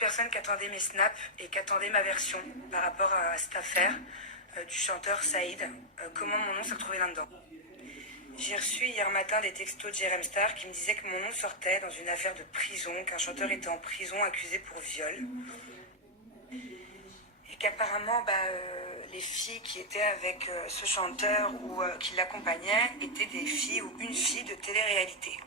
personnes qui attendaient mes snaps et qui attendaient ma version par rapport à cette affaire du chanteur Saïd. Comment mon nom s'est retrouvé là-dedans. J'ai reçu hier matin des textos de Jérém Star qui me disaient que mon nom sortait dans une affaire de prison, qu'un chanteur était en prison accusé pour viol. Et qu'apparemment, les filles qui étaient avec ce chanteur ou qui l'accompagnaient étaient des filles ou une fille de télé-réalité.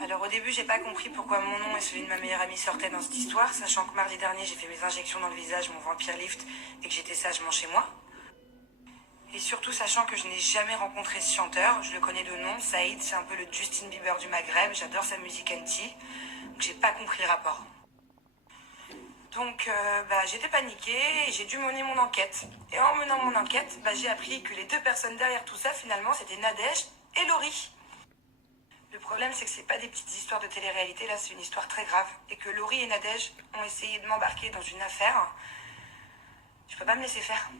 Alors au début, j'ai pas compris pourquoi mon nom et celui de ma meilleure amie sortaient dans cette histoire, sachant que mardi dernier, j'ai fait mes injections dans le visage, mon vampire lift, et que j'étais sagement chez moi. Et surtout sachant que je n'ai jamais rencontré ce chanteur, je le connais de nom, Saïd, c'est un peu le Justin Bieber du Maghreb, j'adore sa musique anti, donc j'ai pas compris le rapport. Donc j'étais paniquée et j'ai dû mener mon enquête. Et en menant mon enquête, j'ai appris que les deux personnes derrière tout ça, finalement, c'était Nadège et Laurie. Le problème, c'est que c'est pas des petites histoires de télé-réalité, là, c'est une histoire très grave. Et que Laurie et Nadège ont essayé de m'embarquer dans une affaire. Je peux pas me laisser faire.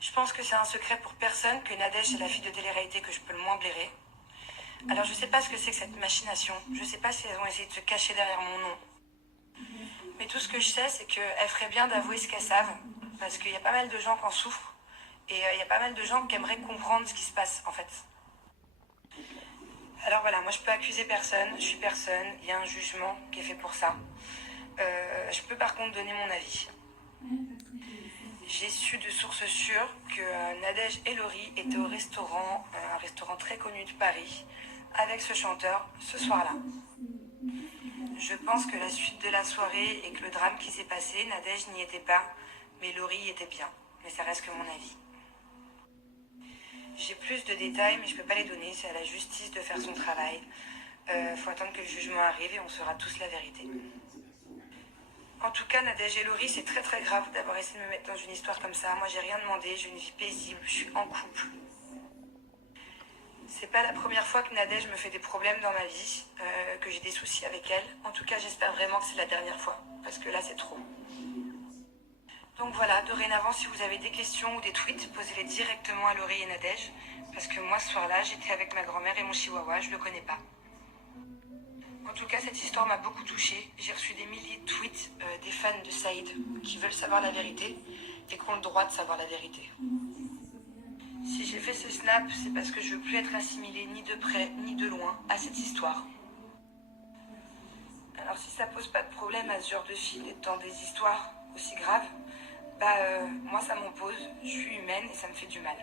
Je pense que c'est un secret pour personne que Nadège est la fille de télé-réalité que je peux le moins blairer. Alors je sais pas ce que c'est que cette machination. Je sais pas si elles ont essayé de se cacher derrière mon nom. Mais tout ce que je sais, c'est qu'elles feraient bien d'avouer ce qu'elles savent. Parce qu'il y a pas mal de gens qui en souffrent. Et il y a pas mal de gens qui aimeraient comprendre ce qui se passe, en fait. Alors voilà, moi je peux accuser personne, je suis personne, il y a un jugement qui est fait pour ça. Je peux par contre donner mon avis. J'ai su de sources sûres que Nadège et Laurie étaient au restaurant, un restaurant très connu de Paris, avec ce chanteur ce soir-là. Je pense que la suite de la soirée et que le drame qui s'est passé, Nadège n'y était pas, mais Laurie y était bien. Mais ça reste que mon avis. J'ai plus de détails, mais je peux pas les donner. C'est à la justice de faire son travail. Faut attendre que le jugement arrive et on saura tous la vérité. En tout cas, Nadège et Laurie, c'est très très grave d'avoir essayé de me mettre dans une histoire comme ça. Moi, j'ai rien demandé, j'ai une vie paisible, je suis en couple. C'est pas la première fois que Nadège me fait des problèmes dans ma vie, que j'ai des soucis avec elle. En tout cas, j'espère vraiment que c'est la dernière fois, parce que là, c'est trop. Donc voilà, dorénavant, si vous avez des questions ou des tweets, posez-les directement à Laurie et Nadège, parce que moi, ce soir-là, j'étais avec ma grand-mère et mon chihuahua, je le connais pas. En tout cas, cette histoire m'a beaucoup touchée. J'ai reçu des milliers de tweets des fans de Saïd qui veulent savoir la vérité et qui ont le droit de savoir la vérité. Si j'ai fait ce snap, c'est parce que je veux plus être assimilée ni de près ni de loin à cette histoire. Alors si ça pose pas de problème à ce genre de fille d'être dans des histoires aussi graves, moi ça m'oppose, je suis humaine et ça me fait du mal.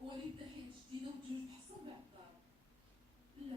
وليد دحيح جديده وتجوج بحصه بعد الدار لا ما